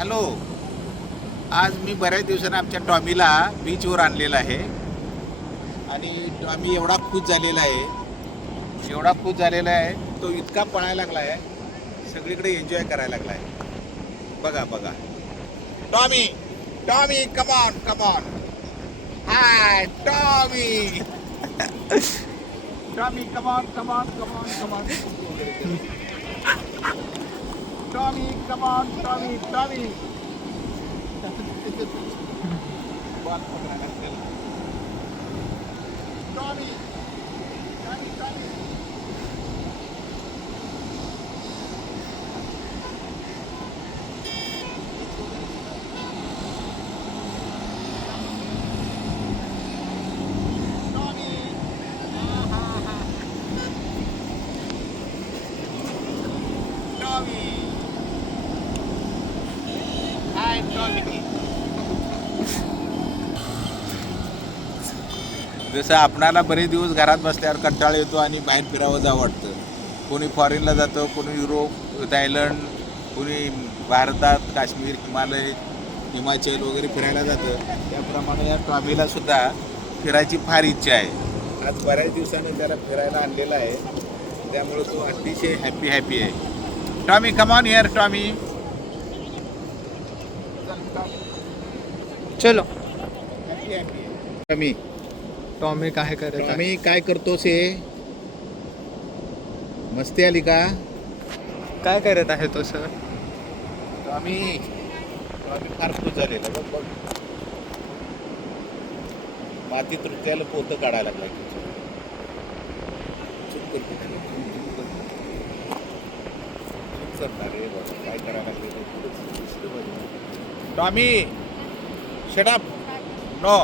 Hello. आज मी बऱ्याच दिवसांनी आमच्या टॉमीला बीचवर आणलेला आहे आणि टॉमी एवढा खुश झालेला आहे, तो इतका पळायला लागला आहे, सगळीकडे एन्जॉय करायला लागला आहे. बघा बघा. Tommy Tommy come on come on. High Tommy. Tommy come on come on come on come on. Tommy come on Tommy Tommy. Ball पकडायला लागला. Tommy Tommy Tommy. जसं आपणाला बरेच दिवस घरात बसल्यावर कंटाळा येतो आणि बाहेर फिरावं जावं वाटतं. कोणी फॉरेनला जातं, कोणी युरोप, थायलंड, कोणी भारतात काश्मीर, हिमालय, हिमाचल वगैरे फिरायला जातं. त्याप्रमाणे या टॉमीला सुद्धा फिरायची फार इच्छा आहे. आज बऱ्याच दिवसाने त्याला फिरायला आणलेलं आहे, त्यामुळे तो अतिशय हॅपी आहे. Tommy come on here Tommy. चलो. टॉमी टॉमी काय करत आहे? टॉमी काय करतोस हे? मस्ती आली का? काय करत आहे तो सर? टॉमी फार खुश झालेला. बघ बघ, मातीत रुपयाला पोतं काढायला लागला. चुप करतो त्याला, चुप करतो. चुप करणार रे बघ, काय करायला लागले. Tommy shut up. नो.